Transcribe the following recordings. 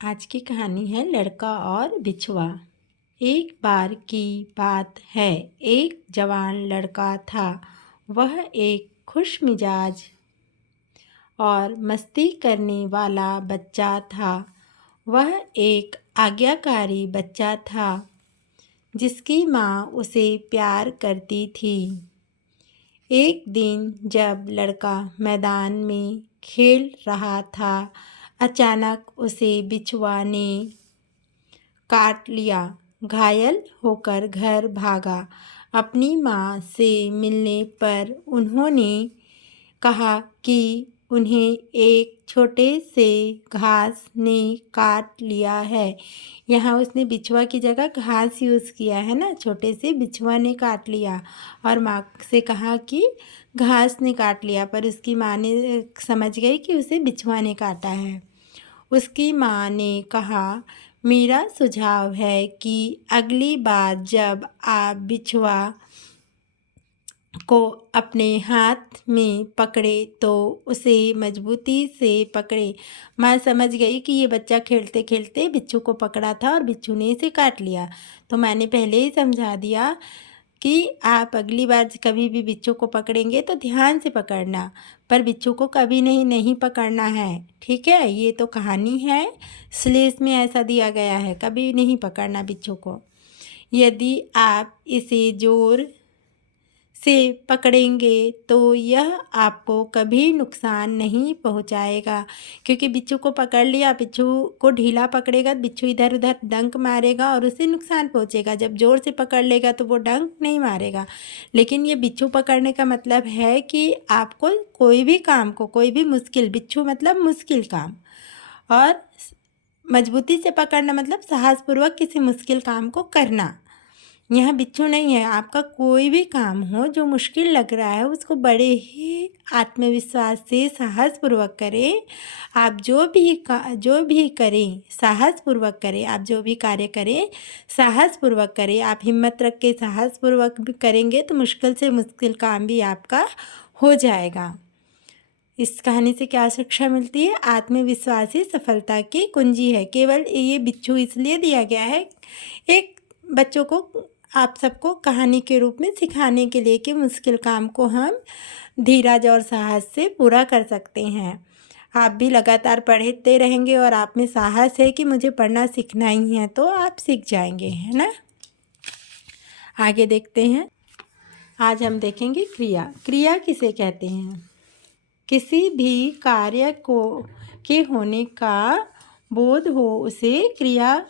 आज की कहानी है लड़का और बिछुआ। एक बार की बात है, एक जवान लड़का था। वह एक खुश मिजाज और मस्ती करने वाला बच्चा था। वह एक आज्ञाकारी बच्चा था जिसकी माँ उसे प्यार करती थी। एक दिन जब लड़का मैदान में खेल रहा था, अचानक उसे बिच्छुआ ने काट लिया। घायल होकर घर भागा। अपनी माँ से मिलने पर उन्होंने कहा कि उन्हें एक छोटे से घास ने काट लिया है। यहाँ उसने बिच्छुआ की जगह घास यूज़ किया है ना, छोटे से बिच्छुआ ने काट लिया। और माँ से कहा कि घास ने काट लिया, पर उसकी माँ ने समझ गई कि उसे बिच्छुआ ने काटा है। उसकी माँ ने कहा, मेरा सुझाव है कि अगली बार जब आप बिच्छुआ को अपने हाथ में पकड़े तो उसे मजबूती से पकड़े। माँ समझ गई कि ये बच्चा खेलते खेलते बिच्छू को पकड़ा था और बिच्छू ने इसे काट लिया। तो मैंने पहले ही समझा दिया कि आप अगली बार कभी भी बिच्छू को पकड़ेंगे तो ध्यान से पकड़ना, पर बिच्छू को कभी नहीं पकड़ना है। ठीक है, ये तो कहानी है, इसलिए इसमें ऐसा दिया गया है, कभी नहीं पकड़ना बिच्छू को। यदि आप इसे जोर से पकड़ेंगे तो यह आपको कभी नुकसान नहीं पहुंचाएगा, क्योंकि बिच्छू को पकड़ लिया, बिच्छू को ढीला पकड़ेगा, बिच्छू इधर उधर डंक मारेगा और उसे नुकसान पहुंचेगा। जब जोर से पकड़ लेगा तो वो डंक नहीं मारेगा। लेकिन ये बिच्छू पकड़ने का मतलब है कि आपको कोई भी काम को, कोई भी मुश्किल, बिच्छू मतलब मुश्किल काम, और मजबूती से पकड़ना मतलब साहसपूर्वक किसी मुश्किल काम को करना। यहाँ बिच्छू नहीं है, आपका कोई भी काम हो जो मुश्किल लग रहा है उसको बड़े ही आत्मविश्वास से साहसपूर्वक करें। आप जो भी करें साहसपूर्वक करें, आप जो भी कार्य करें साहसपूर्वक करें। आप हिम्मत रख के साहसपूर्वक भी करेंगे तो मुश्किल से मुश्किल काम भी आपका हो जाएगा। इस कहानी से क्या शिक्षा मिलती है? आत्मविश्वास ही सफलता की कुंजी है। केवल ये बिच्छू इसलिए दिया गया है एक बच्चों को, आप सबको कहानी के रूप में सिखाने के लिए कि मुश्किल काम को हम धीरज और साहस से पूरा कर सकते हैं। आप भी लगातार पढ़ते रहेंगे और आप में साहस है कि मुझे पढ़ना सीखना ही है, तो आप सीख जाएंगे, है ना। आगे देखते हैं। आज हम देखेंगे क्रिया। क्रिया किसे कहते हैं? किसी भी कार्य के होने का बोध हो उसे क्रिया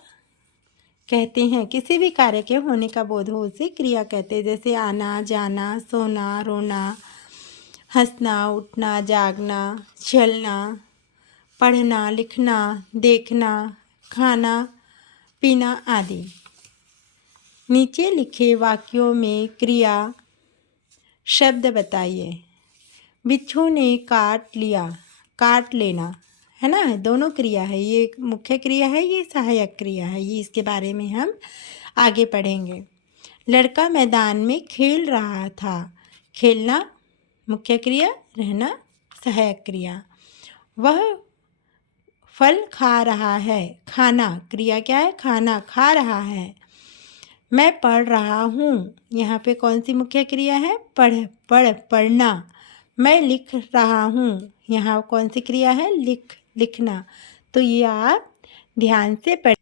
कहते हैं। किसी भी कार्य के होने का बोध हो उसे क्रिया कहते हैं। जैसे आना जाना, सोना रोना, हंसना उठना, जागना, चलना, पढ़ना लिखना, देखना, खाना पीना आदि। नीचे लिखे वाक्यों में क्रिया शब्द बताइए। बिच्छू ने काट लिया, काट लेना, है ना, दोनों क्रिया है। ये मुख्य क्रिया है, ये सहायक क्रिया है। ये इसके बारे में हम आगे पढ़ेंगे। लड़का मैदान में खेल रहा था। खेलना मुख्य क्रिया, रहना सहायक क्रिया। वह फल खा रहा है। खाना क्रिया क्या है? खाना खा रहा है। मैं पढ़ रहा हूँ, यहाँ पे कौन सी मुख्य क्रिया है? पढ़ना। मैं लिख रहा हूँ, यहाँ कौन सी क्रिया है? लिखना। तो ये आप ध्यान से पढ़